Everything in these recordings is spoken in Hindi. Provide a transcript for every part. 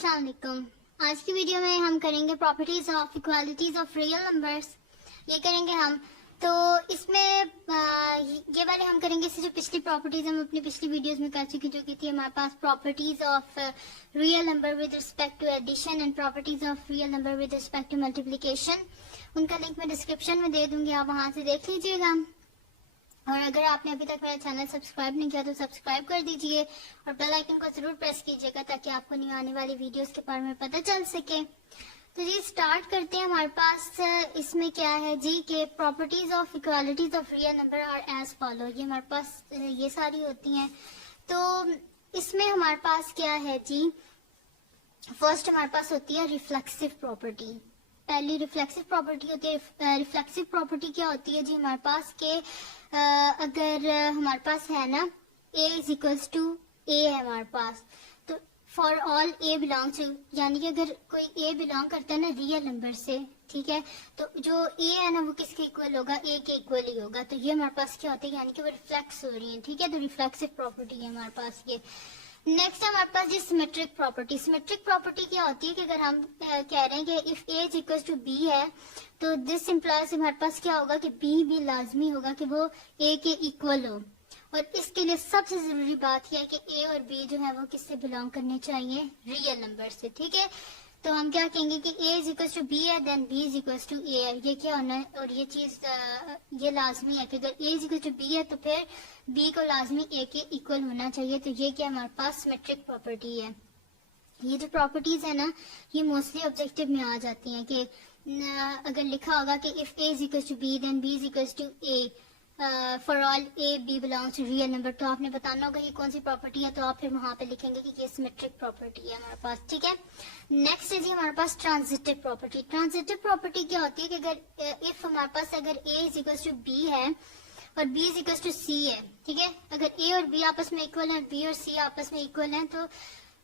अस्सलाम वालेकुम। आज की वीडियो में हम करेंगे properties of equalities of real numbers. ये करेंगे हम। तो इसमें ये वाले हम करेंगे इससे जो पिछली प्रॉपर्टीज हम अपनी पिछली वीडियोस में कर चुके, जो की थी हमारे पास properties of real number with respect to addition and properties of real number with respect to multiplication. उनका लिंक मैं डिस्क्रिप्शन में दे दूंगी, आप वहां से देख लीजिएगा। और अगर आपने अभी तक मेरा चैनल सब्सक्राइब नहीं किया तो सब्सक्राइब कर दीजिए और बेल आइकन को जरूर प्रेस कीजिएगा ताकि आपको न्यू आने वाली वीडियोस के बारे में पता चल सके। तो जी स्टार्ट करते हैं। हमारे पास इसमें क्या है जी के properties of equalities of real number are as follow. ये हमारे पास ये सारी होती हैं। तो इसमें हमारे पास क्या है जी, फर्स्ट हमारे पास होती है रिफ्लेक्सिव प्रॉपर्टी। पहली रिफ्लेक्सिव प्रॉपर्टी होती है। रिफ्लेक्सिव प्रॉपर्टी क्या होती है जी, हमारे पास के अगर हमारे पास है ना a is equals to a है हमारे पास, तो for all a belongs to, यानी कि अगर कोई a बिलोंग करता है ना रियल नंबर से, ठीक है, तो जो a है ना वो किसके इक्वल होगा, a के इक्वल ही होगा। तो ये हमारे पास क्या होता है, यानी कि वो रिफ्लेक्स हो रही है, ठीक है। तो रिफ्लेक्सिव प्रॉपर्टी है हमारे पास ये। नेक्स्ट हमारे पास जी सिमेट्रिक प्रॉपर्टी। सिमेट्रिक प्रॉपर्टी क्या होती है कि अगर हम कह रहे हैं कि if a is equal to b है, तो दिस इम्प्लाइज हमारे पास क्या होगा कि बी भी लाजमी होगा कि वो ए के इक्वल हो। और इसके लिए सबसे जरूरी बात यह है कि ए और बी जो है वो किससे बिलोंग करने चाहिए, रियल नंबर से, ठीक है। तो हम क्या कहेंगे कि a is equal to b है, then b is equal to a है। ये क्या होना है, और ये चीज ये लाजमी है कि अगर a is equal to b है तो फिर b को लाजमी a के इक्वल होना चाहिए। तो ये क्या हमारे पास सिमेट्रिक प्रॉपर्टी है। ये जो प्रॉपर्टीज है ना ये मोस्टली ऑब्जेक्टिव में आ जाती हैं कि अगर लिखा होगा कि if a is equal to b then b is equal to a for all a b belongs to real number, तो आपने बताना होगा ये कौन सी प्रॉपर्टी है, तो आप फिर वहां पे लिखेंगे कि ये सिमेट्रिक प्रॉपर्टी है हमारे पास, ठीक है। नेक्स्ट है जी हमारे पास ट्रांजिटिव प्रॉपर्टी। ट्रांजिटिव प्रॉपर्टी क्या होती है कि अगर इफ हमारे पास अगर ए इज इक्वल टू बी है और बी इज इक्वल टू सी है, ठीक है, अगर ए और बी आपस में इक्वल है, बी और सी आपस में इक्वल है, तो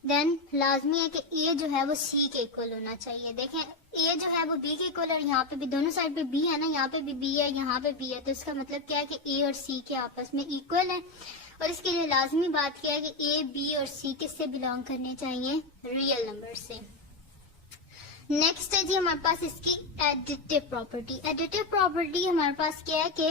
देन लाजमी है कि ए जो है वो सी के इक्वल होना चाहिए। देखें ए जो है वो बी के इक्वल, और यहाँ पे भी दोनों साइड पे बी है ना, यहाँ पे भी बी है, यहाँ पे बी है, तो इसका मतलब क्या है कि ए और सी के आपस में इक्वल है। और इसके लिए लाजमी बात क्या है कि ए बी और सी किससे बिलोंग करने चाहिए, रियल नंबर से। नेक्स्ट है जी हमारे पास इसकी एडिटिव प्रॉपर्टी। एडिटिव प्रॉपर्टी हमारे पास क्या है कि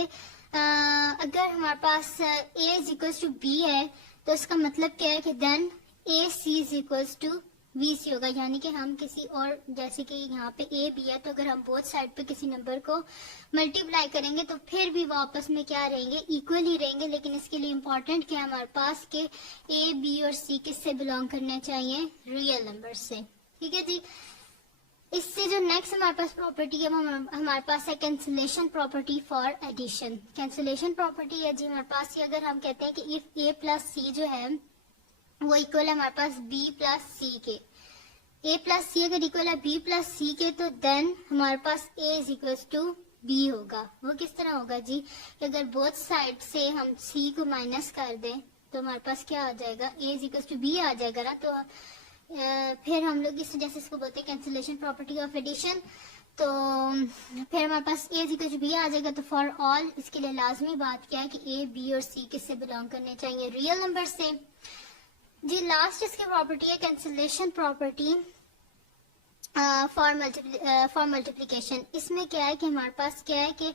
अगर हमारे पास a is equal to b है तो इसका मतलब क्या है कि then a c is equals to b c होगा। यानी कि हम किसी और, जैसे कि यहाँ पे ए बी है, तो अगर हम बोथ साइड पे किसी नंबर को मल्टीप्लाई करेंगे तो फिर भी वो आपस में क्या रहेंगे, इक्वल ही रहेंगे। लेकिन इसके लिए इम्पोर्टेंट क्या है हमारे पास के ए बी और सी किससे बिलोंग करने चाहिए, रियल नंबर से, ठीक है जी। इससे जो नेक्स्ट हमारे पास प्रॉपर्टी है हमारे पास है cancellation property for addition. Cancellation property है जी हमारे पास, अगर हम कहते हैं कि इफ ए प्लस सी जो है वो इक्वल है हमारे पास b प्लस सी के, a प्लस सी अगर इक्वल है b प्लस सी के, तो देन हमारे पास a is equal to b होगा। वो किस तरह होगा जी, कि अगर बोथ साइड से हम c को माइनस कर दें तो हमारे पास क्या आ जाएगा, a is equal to b आ जाएगा ना। तो फिर हम लोग इस जैसे इसको बोलते हैं कैंसिलेशन प्रॉपर्टी ऑफ एडिशन। तो फिर हमारे पास a is equal to b आ जाएगा। तो फॉर ऑल इसके लिए लाजमी बात क्या है कि a b और c किससे बिलोंग करने चाहिए, रियल नंबर से जी। लास्ट इसकी प्रॉपर्टी है कैंसिलेशन प्रॉपर्टी फॉर मल्टीप्लिकेशन। इसमें क्या है कि हमारे पास क्या है कि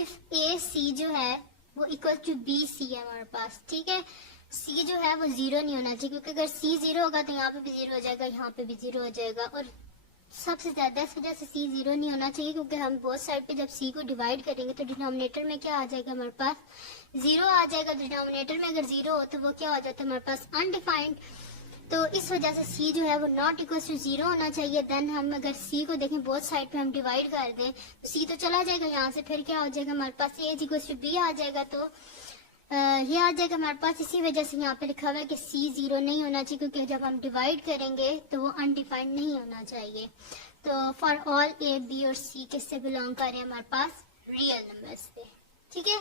इफ ए सी जो है वो इक्वल टू बी सी है हमारे पास, ठीक है। सी जो है वो जीरो नहीं होना चाहिए, क्योंकि अगर सी जीरो होगा तो यहाँ पे भी जीरो हो जाएगा, यहाँ पे भी जीरो हो जाएगा। और सबसे ज्यादा इस वजह से सी जीरो नहीं होना चाहिए क्योंकि हम बोथ साइड पे जब सी को डिवाइड करेंगे तो डिनोमिनेटर में क्या आ जाएगा, हमारे पास जीरो आ जाएगा। डिनोमिनेटर में अगर जीरो हो तो वो क्या हो जाता है हमारे पास अनडिफाइंड। तो इस वजह से सी जो है वो नॉट इक्वल टू जीरो होना चाहिए। देन हम अगर सी को देखें बोथ साइड पे हम डिवाइड कर दें तो सी तो चला जाएगा यहाँ से, फिर क्या हो जाएगा हमारे पास a is equal to B आ जाएगा। तो ये आ जाएगा हमारे पास। इसी वजह से यहाँ पे लिखा हुआ है कि सी जीरो नहीं होना चाहिए, क्योंकि जब हम डिवाइड करेंगे तो वो अनडिफाइंड नहीं होना चाहिए। तो फॉर ऑल ए बी और सी किससे बिलोंग कर रहे हैं हमारे पास, रियल नंबर से, ठीक है।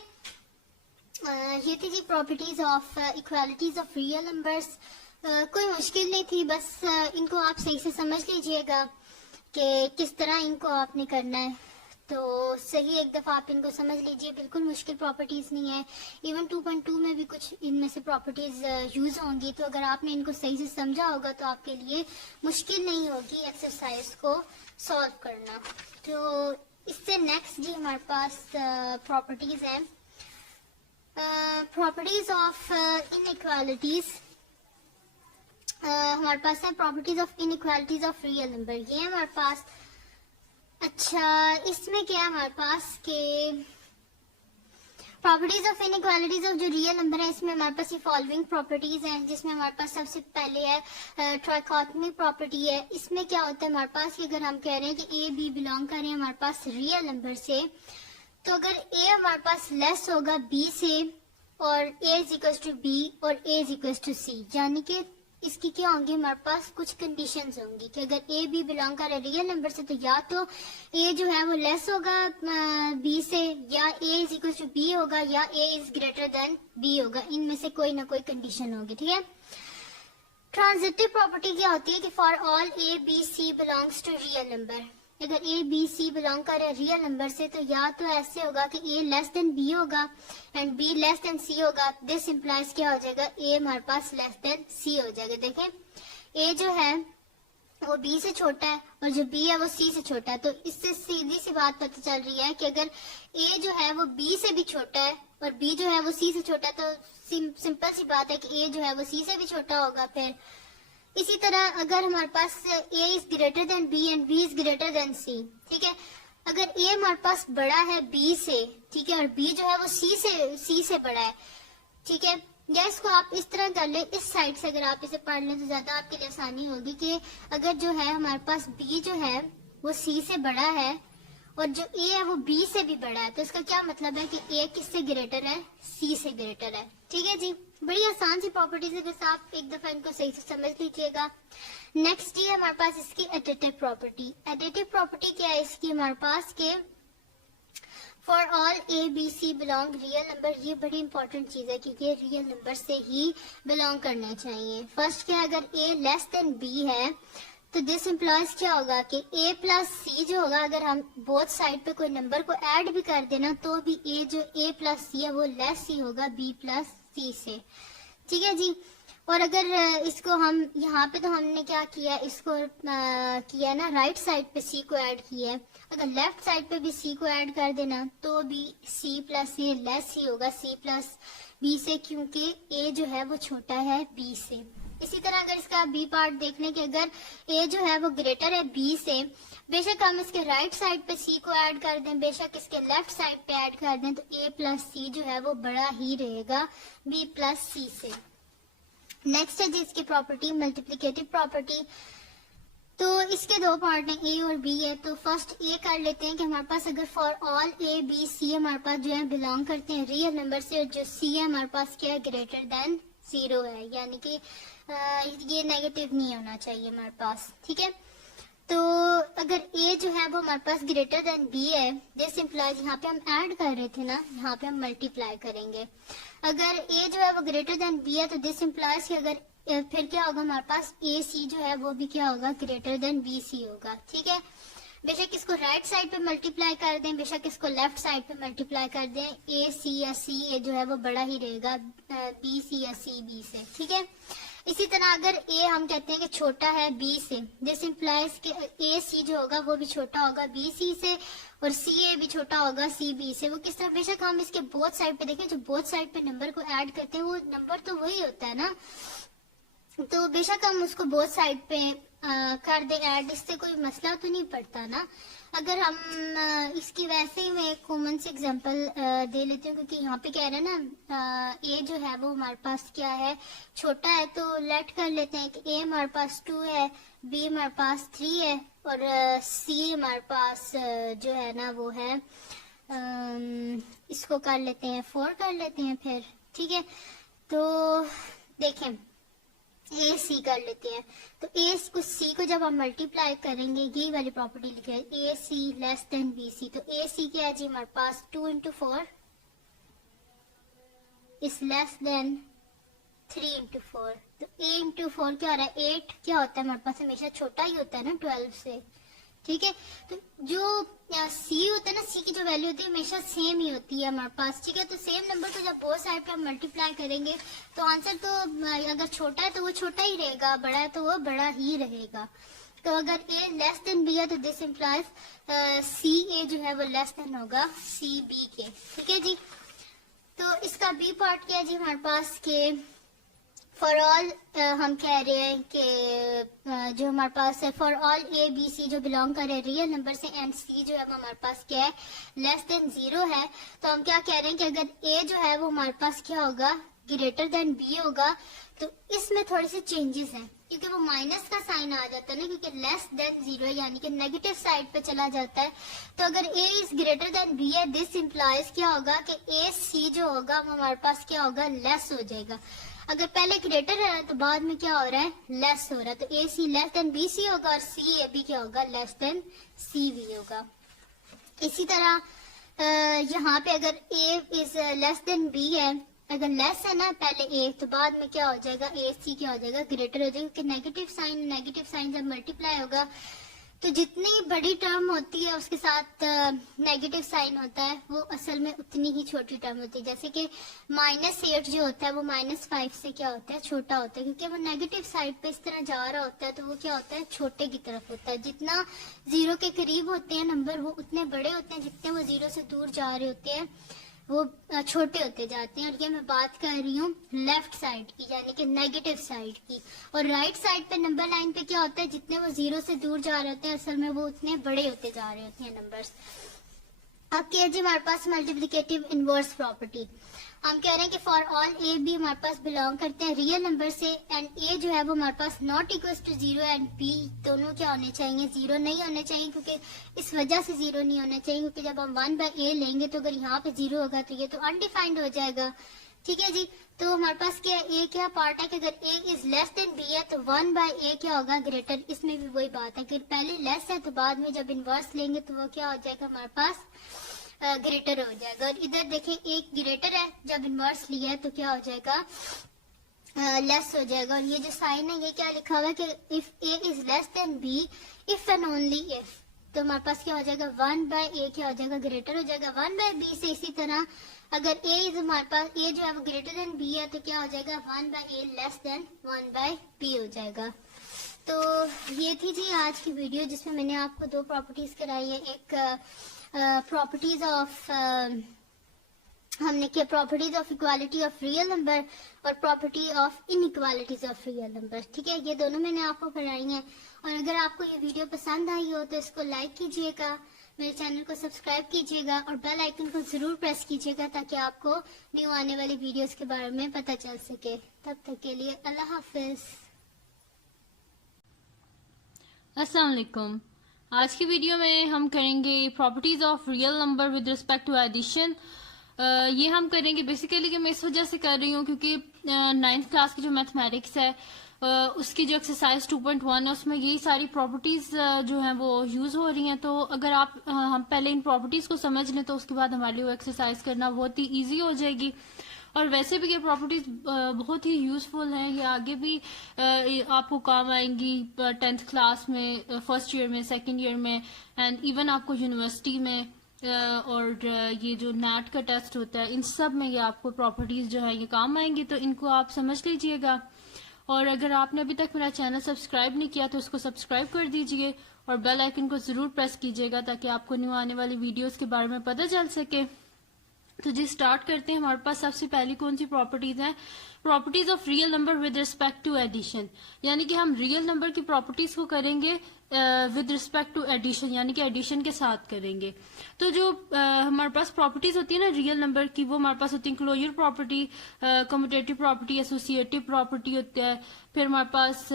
ये थी जी properties of equalities of real numbers. कोई मुश्किल नहीं थी, बस इनको आप सही से समझ लीजिएगा कि किस तरह इनको आपने करना है। तो सही एक दफ़ा आप इनको समझ लीजिए, बिल्कुल मुश्किल प्रॉपर्टीज़ नहीं है। इवन 2.2 में भी कुछ इनमें से प्रॉपर्टीज़ यूज़ होंगी, तो अगर आपने इनको सही से समझा होगा तो आपके लिए मुश्किल नहीं होगी एक्सरसाइज को सॉल्व करना। तो इससे नेक्स्ट जी हमारे पास प्रॉपर्टीज़ हैं, प्रॉपर्टीज़ ऑफ इनइक्वालिटीज़। हमारे पास है properties of inequalities of real number, ये है हमारे पास। अच्छा, इसमें क्या है हमारे पास के प्रॉपर्टीज ऑफ इनइक्वालिटीज ऑफ जो रियल नंबर है, इसमें हमारे पास ये फॉलोइंग प्रॉपर्टीज हैं, जिसमें हमारे पास सबसे पहले है ट्राइकोटमी प्रॉपर्टी है। इसमें क्या होता है हमारे पास कि अगर हम कह रहे हैं कि ए बी बिलोंग कर रहे हैं हमारे पास रियल नंबर से, तो अगर ए हमारे पास लेस होगा बी से और ए इज इक्वल टू बी और ए इज इक्वल टू सी, यानी कि इसकी क्या होंगी हमारे पास कुछ कंडीशंस होंगी कि अगर ए बी बिलोंग कर रहे रियल नंबर से, तो या तो ए जो है वो लेस होगा बी से, या ए इज इक्वल टू बी होगा, या ए इज ग्रेटर देन बी होगा। इनमें से कोई ना कोई कंडीशन होगी, ठीक है। ट्रांजिटिव प्रॉपर्टी क्या होती है कि for all a b c belongs to real number, अगर ए बी सी बिलोंग कर रहे रियल नंबर से, तो या तो ऐसे होगा कि ए लेस देन बी होगा एंड बी लेस देन सी होगा। दिस इंप्लाइज क्या हो जाएगा, ए हमारे पास लेस देन सी हो जाएगा। देखें, ए जो है वो बी से छोटा है और जो बी है वो सी से छोटा है, तो इससे सीधी सी बात पता चल रही है कि अगर ए जो है वो बी से भी छोटा है और बी जो है वो सी से छोटा है, तो सिंपल सी बात है कि ए जो है वो सी से भी छोटा होगा। फिर इसी तरह अगर हमारे पास a is greater than b and b is greater than c, ठीक है, अगर a हमारे पास बड़ा है b से, ठीक है, और b जो है वो c से बड़ा है, ठीक है, या इसको आप इस तरह कर ले, इस साइड से अगर आप इसे पढ़ लें तो ज्यादा आपके लिए आसानी होगी कि अगर जो है हमारे पास b जो है वो c से बड़ा है और जो a है वो b से भी बड़ा है, तो इसका क्या मतलब है कि a किससे ग्रेटर है, c से ग्रेटर है। ठीक है जी, बड़ी आसान सी प्रॉपर्टीज है, बस आप एक दफा इनको सही से समझ लीजिएगा। नेक्स्ट ये हमारे पास इसकी एडिटिव प्रॉपर्टी। एडिटिव प्रॉपर्टी क्या है इसकी हमारे पास के for all a b c belong real number, ये बड़ी इंपॉर्टेंट चीज है क्योंकि रियल नंबर से ही बिलोंग करना चाहिए। फर्स्ट क्या है, अगर ए लेस देन बी है तो दिस इम्प्लॉयज क्या होगा कि a प्लस सी जो होगा, अगर हम बोथ साइड पे कोई नंबर को ऐड भी कर देना तो भी a जो a प्लस सी है वो लेस ही होगा b प्लस सी से। ठीक है जी, और अगर इसको हम यहाँ पे तो हमने क्या किया, इसको किया ना राइट साइड पे c को ऐड किया है, अगर लेफ्ट साइड पे भी c को ऐड कर देना तो भी c प्लस a लेस ही होगा c प्लस b से, क्योंकि a जो है वो छोटा है b से। इसी तरह अगर इसका बी पार्ट देखने के, अगर ए जो है वो ग्रेटर है बी से, बेशक हम इसके राइट साइड पे सी को ऐड कर दें, बेशक इसके लेफ्ट साइड पे ऐड कर दें, तो ए प्लस सी जो है वो बड़ा ही रहेगा बी प्लस सी से। नेक्स्ट है जी इसकी प्रॉपर्टी मल्टीप्लिकेटिव प्रॉपर्टी। तो इसके दो पार्ट हैं, ए और बी है। तो फर्स्ट ए कर लेते हैं कि हमारे पास अगर for all a b c हमारे पास जो है बिलोंग करते हैं रियल नंबर से, और जो सी है हमारे पास क्या है ग्रेटर देन 0 है, यानी कि ये नेगेटिव नहीं होना चाहिए हमारे पास। ठीक है, तो अगर a जो है वो हमारे पास ग्रेटर देन b है, दिस इम्प्लाइज, यहाँ पे हम ऐड कर रहे थे ना, यहाँ पे हम मल्टीप्लाई करेंगे। अगर a जो है वो ग्रेटर देन b है तो दिस इम्प्लाइज कि अगर फिर क्या होगा हमारे पास a c जो है वो भी क्या होगा ग्रेटर देन b c होगा। ठीक है, बेशक इसको राइट साइड पे मल्टीप्लाई कर दें, बेशक इसको लेफ्ट साइड पे मल्टीप्लाई कर दें, ए सी या सी ए जो है वो बड़ा ही रहेगा बी सी या सी बी से। ठीक है, इसी तरह अगर ए हम कहते हैं कि छोटा है बी से, दिस इम्प्लाइज कि ए सी जो होगा वो भी छोटा होगा बी सी से, और सी ए भी छोटा होगा सी बी से। वो किस तरह, बेशक हम इसके बोथ साइड पे देखें, जो बोथ साइड पे नंबर को ऐड करते हैं वो नंबर तो वही होता है ना, तो बेशक हम उसको बोथ साइड पे कर दे ऐड, इससे कोई मसला तो नहीं पड़ता ना। अगर हम इसकी वैसे ही मैं एक कॉमन से एग्जांपल दे लेती हूँ, क्योंकि यहाँ पे कह रहे हैं ना ए जो है वो हमारे पास क्या है छोटा है, तो लेट कर लेते हैं कि ए हमारे पास 2 है, बी हमारे पास 3 है, और सी हमारे पास जो है ना वो है इसको कर लेते हैं 4 कर लेते हैं फिर। ठीक है, तो देखें ए सी कर लेते हैं, तो ए को सी को जब हम मल्टीप्लाई करेंगे, यही वाली प्रॉपर्टी लिखे है ए सी लेस देन बी सी, तो ए सी क्या है जी हमारे पास 2 into 4 is less then 3 into 4, तो a into 4 क्या हो रहा है 8, क्या होता है हमारे पास हमेशा छोटा ही होता है ना 12 से। ठीक है। तो जो सी होता है ना, सी की जो वैल्यू होती है हमेशा सेम ही होती है हमारे पास, ठीक है। तो सेम नंबर को जब बोथ साइड पे हम मल्टीप्लाई करेंगे तो आंसर तो अगर छोटा है तो वो छोटा ही रहेगा, बड़ा है तो वो बड़ा ही रहेगा। तो अगर ए लेस देन बी है तो दिस इम्प्लाइज सी ए जो है वो लेस देन होगा सी बी के, ठीक है जी। तो इसका बी पार्ट क्या है जी हमारे पास के फॉर ऑल हम कह रहे हैं कि जो हमारे पास है for all a b c जो बिलोंग कर रहे हैं रियल नंबर से एंड सी जो है वो हमारे पास क्या है लेस देन 0 है। तो हम क्या कह रहे हैं कि अगर ए जो है वो हमारे पास क्या होगा ग्रेटर देन बी होगा। तो इसमें थोड़े से चेंजेस हैं क्योंकि वो माइनस का साइन आ जाता है ना, क्योंकि लेस देन 0 यानी कि नेगेटिव साइड पे चला जाता है। तो अगर ए इज ग्रेटर देन बी है दिस इम्प्लाइज क्या होगा कि ए सी जो होगा वो हमारे पास क्या होगा लेस हो जाएगा। अगर पहले ग्रेटर है तो बाद में क्या हो रहा है लेस हो रहा है। तो ए सी लेस देन बी सी होगा और सी ए बी क्या होगा लेस देन सी बी होगा। इसी तरह यहाँ पे अगर ए इज लेस देन बी है, अगर लेस है ना पहले ए तो बाद में क्या हो जाएगा ए सी क्या हो जाएगा ग्रेटर हो जाएगा, क्योंकि नेगेटिव साइन जब मल्टीप्लाई होगा तो जितनी बड़ी टर्म होती है उसके साथ नेगेटिव साइन होता है वो असल में उतनी ही छोटी टर्म होती है। जैसे कि -8 जो होता है वो -5 से क्या होता है छोटा होता है, क्योंकि वो नेगेटिव साइड पे इस तरह जा रहा होता है तो वो क्या होता है छोटे की तरफ होता है। जितना 0 के करीब होते हैं नंबर वो उतने बड़े होते हैं, जितने वो 0 से दूर जा रहे होते हैं वो छोटे होते जाते हैं। और ये मैं बात कर रही हूँ लेफ्ट साइड की यानी कि नेगेटिव साइड की। और राइट साइड पे नंबर लाइन पे क्या होता है जितने वो 0 से दूर जा रहे होते हैं असल में वो उतने बड़े होते जा रहे होते हैं नंबर्स। अब क्या जी हमारे पास मल्टीप्लिकेटिव इनवर्स प्रॉपर्टी। हम कह रहे हैं कि फॉर ऑल ए बी हमारे पास बिलोंग करते हैं रियल नंबर से एंड ए जो है वो हमारे पास not equal to 0 and b दोनों क्या होने चाहिए 0 नहीं होने चाहिए, क्योंकि इस वजह से 0 नहीं होने चाहिए क्योंकि जब हम 1/a लेंगे तो अगर यहाँ पे 0 होगा तो ये तो अनडिफाइंड हो जाएगा, ठीक है जी। तो हमारे पास क्या ए क्या पार्ट है कि अगर ए इज लेस देन बी है तो 1/a क्या होगा ग्रेटर। इसमें भी वही बात है कि पहले लेस है तो बाद में जब इनवर्स लेंगे तो वो क्या हो जाएगा हमारे पास ग्रेटर हो जाएगा। और इधर देखें एक ग्रेटर है जब इनवर्स लिया है तो क्या हो जाएगा लेस हो जाएगा। और ये जो साइन है ये क्या लिखा हुआ है कि if a is less than b if and only if, तो हमारे पास क्या हो जाएगा 1/a क्या हो जाएगा ग्रेटर हो जाएगा 1/b से। इसी तरह अगर a इज हमारे पास a जो है वो ग्रेटर देन b है तो क्या हो जाएगा 1/a लेस देन 1/b हो जाएगा। तो ये थी जी आज की वीडियो जिसमें मैंने आपको दो प्रॉपर्टीज कराई है। एक प्रॉपर्टीज ऑफ हमने किया properties of equality of real number और property of inequalities of real number, ठीक है। ये दोनों मैंने आपको पढ़ाई हैं। और अगर आपको ये वीडियो पसंद आई हो तो इसको लाइक कीजिएगा, मेरे चैनल को सब्सक्राइब कीजिएगा और बेल आइकन को जरूर प्रेस कीजिएगा ताकि आपको न्यू आने वाली वीडियोस के बारे में पता चल सके। तब तक के लिए अल्लाह हाफिज। अस्सलाम वालेकुम। आज की वीडियो में हम करेंगे properties of real number with respect to addition. ये हम करेंगे बेसिकली कि मैं इस वजह से कर रही हूँ क्योंकि 9th क्लास की जो मैथमेटिक्स है उसकी जो एक्सरसाइज 2.1 है उसमें यही सारी प्रॉपर्टीज जो हैं वो यूज हो रही हैं। तो अगर आप हम पहले इन प्रॉपर्टीज को समझ लें तो उसके बाद हमारे लिए वो एक्सरसाइज करना बहुत ही ईजी हो जाएगी। और वैसे भी ये प्रॉपर्टीज बहुत ही यूजफुल हैं, ये आगे भी आपको काम आएंगी 10th क्लास में, फर्स्ट ईयर में, सेकंड ईयर में एंड इवन आपको यूनिवर्सिटी में और ये जो नेट का टेस्ट होता है इन सब में ये आपको प्रॉपर्टीज जो है ये काम आएंगी। तो इनको आप समझ लीजिएगा। और अगर आपने अभी तक मेरा चैनल सब्सक्राइब नहीं किया तो उसको सब्सक्राइब कर दीजिए और बेल आइकन को जरूर प्रेस कीजिएगा ताकि आपको न्यू आने वाली वीडियोस के बारे में पता चल सके। तो जी स्टार्ट करते हैं। हमारे पास सबसे पहली कौन सी प्रॉपर्टीज हैं? Properties of real number with respect to addition, यानी कि हम रियल नंबर की प्रॉपर्टीज को करेंगे विद रिस्पेक्ट टू एडिशन, यानी कि एडिशन के साथ करेंगे। तो जो हमारे पास प्रॉपर्टीज होती है ना रियल नंबर की, वो हमारे पास होती है closure property, commutative property, associative property होता है। फिर हमारे पास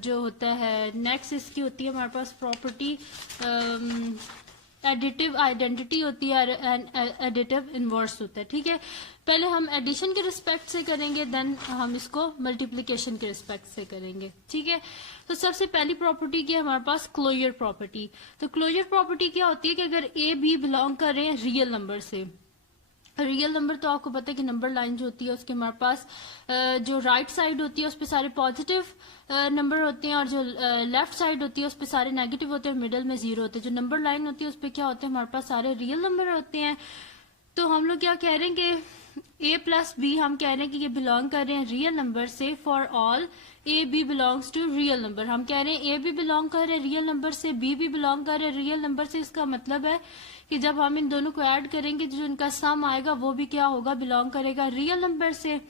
जो होता है नेक्स्ट इसकी होती है हमारे पास प्रॉपर्टी एडिटिव आइडेंटिटी होती है एंड एडिटिव इनवर्स होता है, ठीक है। पहले हम एडिशन के रिस्पेक्ट से करेंगे, देन हम इसको मल्टीप्लिकेशन के रिस्पेक्ट से करेंगे, ठीक है। तो सबसे पहली प्रॉपर्टी की हमारे पास क्लोजर प्रॉपर्टी। तो क्लोजर प्रॉपर्टी क्या होती है कि अगर ए बी बिलोंग कर रहे हैं रियल नंबर से रियल नंबर तो आपको पता है कि नंबर लाइन जो होती है उसके हमारे पास जो राइट साइड होती है उस पर सारे पॉजिटिव नंबर होते हैं, और जो लेफ्ट साइड होती है उस पर सारे नेगेटिव होते हैं, मिडिल में जीरो होते हैं। जो नंबर लाइन होती है उस पर क्या होते हैं, हमारे पास सारे रियल नंबर होते हैं। तो हम लोग क्या कह रहे हैं कि a प्लस बी, हम कह रहे हैं कि ये बिलोंग कर रहे हैं रियल नंबर से for all a b belongs to real number. हम कह रहे हैं ए भी बिलोंग कर रहे हैं रियल नंबर से, बी भी बिलोंग कर रहे हैं रियल नंबर से। इसका मतलब है कि जब हम इन दोनों को ऐड करेंगे जो इनका सम आएगा वो भी क्या होगा, बिलोंग करेगा रियल नंबर से।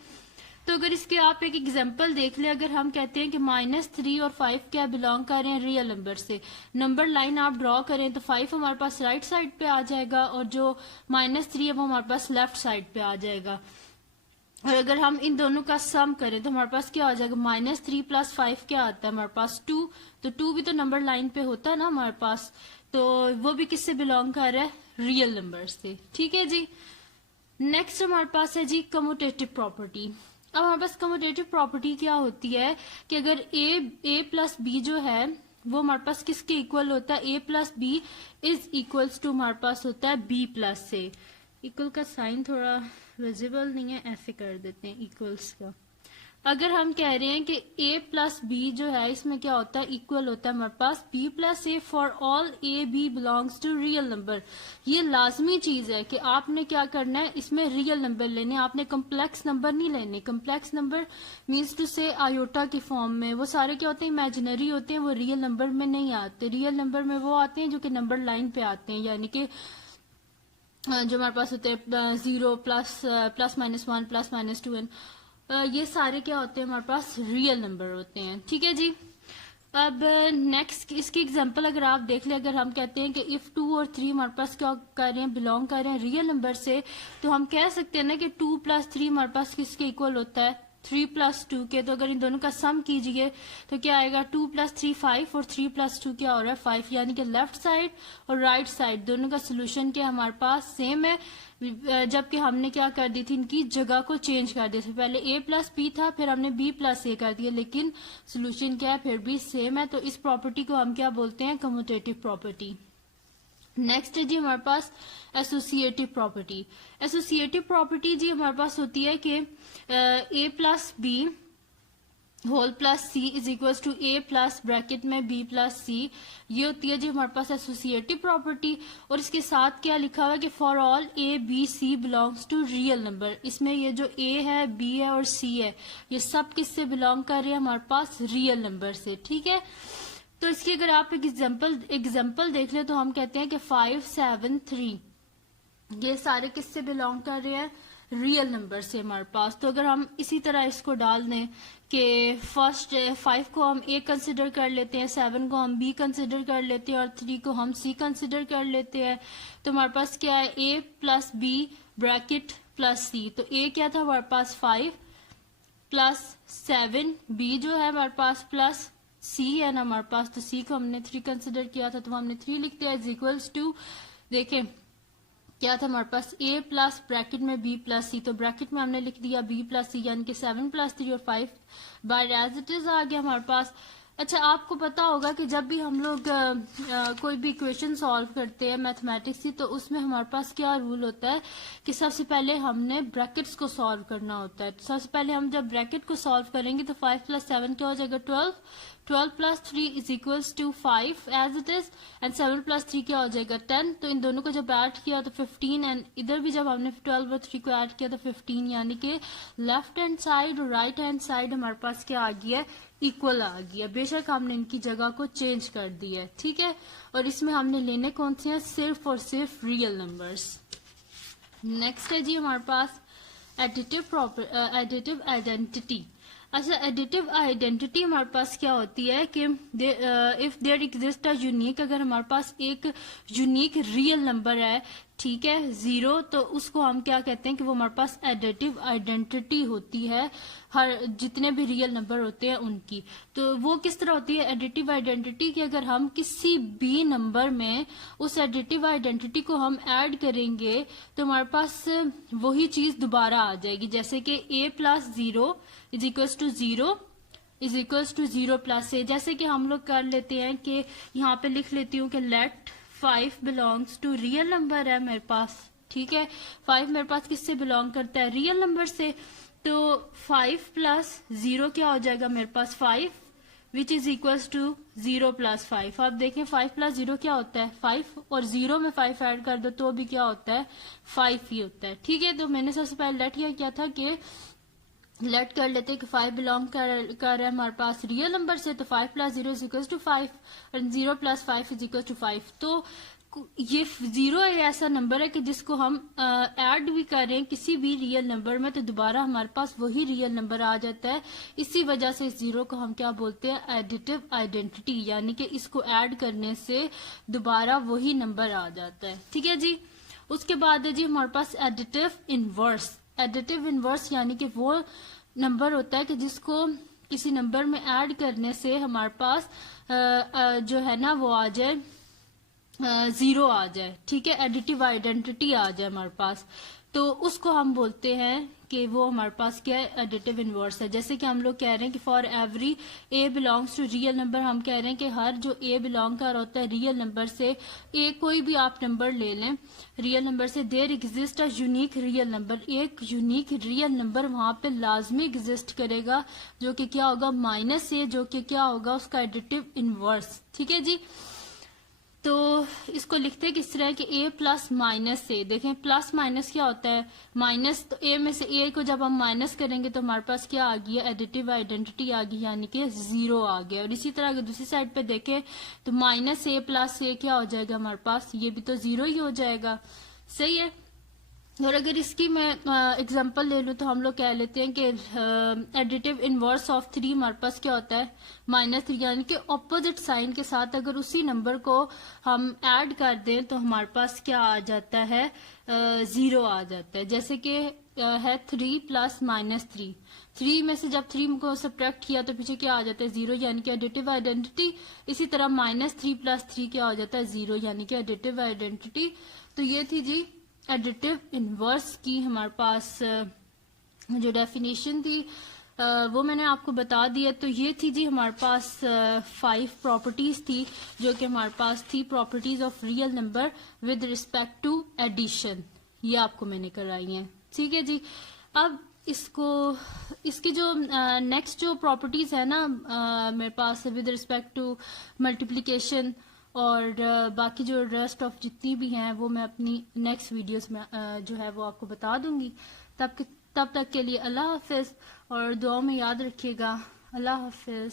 तो अगर इसके आप एक एग्जांपल देख ले, अगर हम कहते हैं कि -3 और 5 क्या बिलोंग कर रहे हैं रियल नंबर से, नंबर लाइन आप ड्रॉ करें तो 5 हमारे पास राइट साइड पे आ जाएगा और जो -3 है वो हमारे पास लेफ्ट साइड पे आ जाएगा। और अगर हम इन दोनों का सम करें तो हमारे पास क्या आ जाएगा, -3 + 5 क्या आता है हमारे पास 2। तो 2 भी तो नंबर लाइन पे होता है ना हमारे पास, तो वो भी किससे बिलोंग कर रहा है, रियल नंबर से। ठीक है जी। नेक्स्ट हमारे पास है जी कम्यूटेटिव प्रॉपर्टी। अब हमारे पास कम्यूटेटिव प्रॉपर्टी क्या होती है कि अगर a प्लस बी जो है वो हमारे पास किसके इक्वल होता है, a plus b is equals to हमारे पास होता है b प्लस से। इक्वल का साइन थोड़ा विजिबल नहीं है, ऐसे कर देते हैं इक्वल्स का। अगर हम कह रहे हैं कि a प्लस बी जो है इसमें क्या होता है, इक्वल होता है हमारे पास b plus a for all a b belongs to real number. ये लाजमी चीज है कि आपने क्या करना है, इसमें रियल नंबर लेने, आपने कम्प्लेक्स नंबर नहीं लेने। कम्प्लेक्स नंबर मीन्स टू से आयोटा की फॉर्म में, वो सारे क्या होते हैं, इमेजिनरी होते हैं, वो रियल नंबर में नहीं आते। रियल नंबर में वो आते हैं जो कि नंबर लाइन पे आते हैं, यानी कि जो हमारे पास होते हैं 0 प्लस -1 प्लस -2, ये सारे क्या होते हैं हमारे पास, रियल नंबर होते हैं। ठीक है जी। अब नेक्स्ट इसकी एग्जांपल अगर आप देख ले, अगर हम कहते हैं कि इफ 2 और 3 हमारे पास क्या कर रहे हैं, बिलोंग कर रहे हैं रियल नंबर से, तो हम कह सकते हैं ना कि 2 + 3 हमारे पास किसके इक्वल होता है, 3 + 2 के। तो अगर इन दोनों का सम कीजिए तो क्या आएगा, 2 + 3 5 और 3 + 2 क्या हो रहा है 5, यानी कि लेफ्ट साइड और राइट साइड दोनों का सोल्यूशन क्या हमारे पास सेम है, जबकि हमने क्या कर दी थी, इनकी जगह को चेंज कर दिया था। पहले a + b था, फिर हमने b + a कर दिया, लेकिन सोल्यूशन क्या है, फिर भी सेम है। तो इस प्रॉपर्टी को हम क्या बोलते हैं, कम्यूटेटिव प्रॉपर्टी। नेक्स्ट है जी हमारे पास एसोसिएटिव प्रॉपर्टी। एसोसिएटिव प्रॉपर्टी जी हमारे पास होती है कि a plus b whole plus c is equal to a plus bracket में b प्लस सी, ये होती है जी हमारे पास एसोसिएटिव प्रॉपर्टी। और इसके साथ क्या लिखा हुआ है कि for all a b c belongs to real number. इसमें ये जो a है, b है और c है, ये सब किससे बिलोंग कर रहे हैं, हमारे पास रियल नंबर से। ठीक है। तो इसकी अगर आप एक एग्जाम्पल देख ले तो हम कहते हैं कि 5 7 3 ये सारे किससे बिलोंग कर रहे हैं, रियल नंबर से हमारे पास। तो अगर हम इसी तरह इसको डाल दें कि फर्स्ट 5 को हम a कंसिडर कर लेते हैं, 7 को हम b कंसिडर कर लेते हैं और 3 को हम c कंसिडर कर लेते हैं, तो हमारे पास क्या है, a plus b bracket plus c। तो a क्या था हमारे पास 5 प्लस 7, b जो है हमारे पास प्लस c है ना हमारे पास, तो c को हमने 3 कंसिडर किया था तो हमने 3 लिख दिया इज इक्वल्स टू, देखें क्या था हमारे पास, a प्लस ब्रैकेट में b प्लस सी, तो ब्रैकेट में हमने लिख दिया b प्लस सी, यानी कि 7 + 3 और 5 बाय एज इट इज आ गया हमारे पास। अच्छा, आपको पता होगा कि जब भी हम लोग कोई भी इक्वेशन सॉल्व करते हैं मैथमेटिक्स की, तो उसमें हमारे पास क्या रूल होता है कि सबसे पहले हमने ब्रैकेट्स को सॉल्व करना होता है। तो सबसे पहले हम जब ब्रैकेट को सॉल्व करेंगे तो 5 + 7 क्या हो जाएगा 12, 12 + 3 is equals to 5 as it is, and 7 + 3 क्या हो जाएगा 10। तो इन दोनों को जब ऐड किया तो 15, एंड इधर भी जब हमने 12 और 3 को ऐड किया तो 15, यानी कि लेफ्ट हैंड साइड और राइट हैंड साइड हमारे पास क्या आ गया, इक्वल आ गया। बेशक हमने इनकी जगह को चेंज कर दिया है। ठीक है। और इसमें हमने लेने कौन से हैं, सिर्फ और सिर्फ रियल नंबर्स। नेक्स्ट है जी हमारे पास एडिटिव आइडेंटिटी। अच्छा, एडिटिव आइडेंटिटी हमारे पास क्या होती है कि if there exist a unique, अगर हमारे पास एक यूनिक रियल नंबर है, ठीक है 0, तो उसको हम क्या कहते हैं कि वो हमारे पास एडिटिव आइडेंटिटी होती है, हर जितने भी रियल नंबर होते हैं उनकी। तो वो किस तरह होती है एडिटिव आइडेंटिटी कि अगर हम किसी भी नंबर में उस एडिटिव आइडेंटिटी को हम ऐड करेंगे तो हमारे पास वही चीज दोबारा आ जाएगी। जैसे कि a + 0 is equals to 0 is equals to 0 + a। जैसे कि हम लोग कर लेते हैं कि यहाँ पे लिख लेती हूँ कि let 5 belongs to real number है मेरे पास, ठीक है। 5 मेरे पास किससे बिलोंग करता है, रियल नंबर से। तो 5 प्लस 0 क्या हो जाएगा मेरे पास, 5 which is equals to 0 plus 5। आप देखें 5 प्लस 0 क्या होता है 5, और 0 में 5 ऐड कर दो तो भी क्या होता है 5 ही होता है। ठीक है, तो मैंने सबसे पहले लेट किया था कि लेट कर लेते हैं कि 5 बिलोंग कर रहा है हमारे पास रियल नंबर से, तो 5 प्लस 0 इज इक्वल टू 5 और 0 प्लस 5 इज इक्वल टू 5। तो ये 0 एक ऐसा नंबर है कि जिसको हम ऐड भी करें किसी भी रियल नंबर में तो दोबारा हमारे पास वही रियल नंबर आ जाता है। इसी वजह से इस 0 को हम क्या बोलते हैं, एडिटिव आइडेंटिटी, यानी कि इसको ऐड करने से दोबारा वही नंबर आ जाता है। ठीक है जी। उसके बाद है जी हमारे पास एडिटिव इनवर्स। एडिटिव इनवर्स यानी कि वो नंबर होता है कि जिसको किसी नंबर में ऐड करने से हमारे पास जो है ना वो आ जाए 0 आ जाए। ठीक है, एडिटिव आइडेंटिटी आ जाए हमारे पास, तो उसको हम बोलते हैं कि वो हमारे पास क्या है, एडिटिव इनवर्स है। जैसे कि हम लोग कह रहे हैं कि for every a belongs to real number, हम कह रहे हैं कि हर जो ए बिलोंग कर होता है रियल नंबर से, ए कोई भी आप नंबर ले लें रियल नंबर से, there exist a unique real number, एक यूनिक रियल नंबर वहां पे लाजमी एग्जिस्ट करेगा जो कि क्या होगा -a, जो कि क्या होगा उसका एडिटिव इनवर्स। ठीक है जी। तो इसको लिखते हैं किस तरह कि a प्लस माइनस से, देखें प्लस माइनस क्या होता है माइनस, तो a में से a को जब हम माइनस करेंगे तो हमारे पास क्या आ गया, एडिटिव आइडेंटिटी आ गई, यानी कि 0 आ गया। और इसी तरह अगर दूसरी साइड पे देखें तो -a प्लस a क्या हो जाएगा हमारे पास, ये भी तो 0 ही हो जाएगा। सही है। और अगर इसकी मैं एग्जांपल ले लूं तो हम लोग कह लेते हैं कि एडिटिव इनवर्स ऑफ 3 हमारे पास क्या होता है -3, यानी कि ऑपोजिट साइन के साथ अगर उसी नंबर को हम ऐड कर दें तो हमारे पास क्या आ जाता है 0 आ जाता है। जैसे कि है 3 प्लस -3, 3 में से जब 3 को सब्ट्रैक्ट किया तो पीछे क्या आ जाता है 0, यानी कि एडिटिव आइडेंटिटी। इसी तरह -3 प्लस 3 क्या हो जाता है 0, यानी कि एडिटिव आइडेंटिटी। तो ये थी जी एडिटिव इनवर्स की हमारे पास जो डेफिनेशन थी वो मैंने आपको बता दिया। तो ये थी जी हमारे पास 5 प्रॉपर्टीज थी जो कि हमारे पास थी, properties of real number with respect to addition, ये आपको मैंने कराई है। ठीक है जी। अब इसकी जो नेक्स्ट जो प्रॉपर्टीज है ना मेरे पास विद रिस्पेक्ट टू मल्टीप्लिकेशन और बाकी जो रेस्ट ऑफ जितनी भी हैं वो मैं अपनी नेक्स्ट वीडियोस में जो है वो आपको बता दूंगी। तब तक के लिए अल्लाह हाफिज, और दुआ में याद रखिएगा। अल्लाह हाफिज।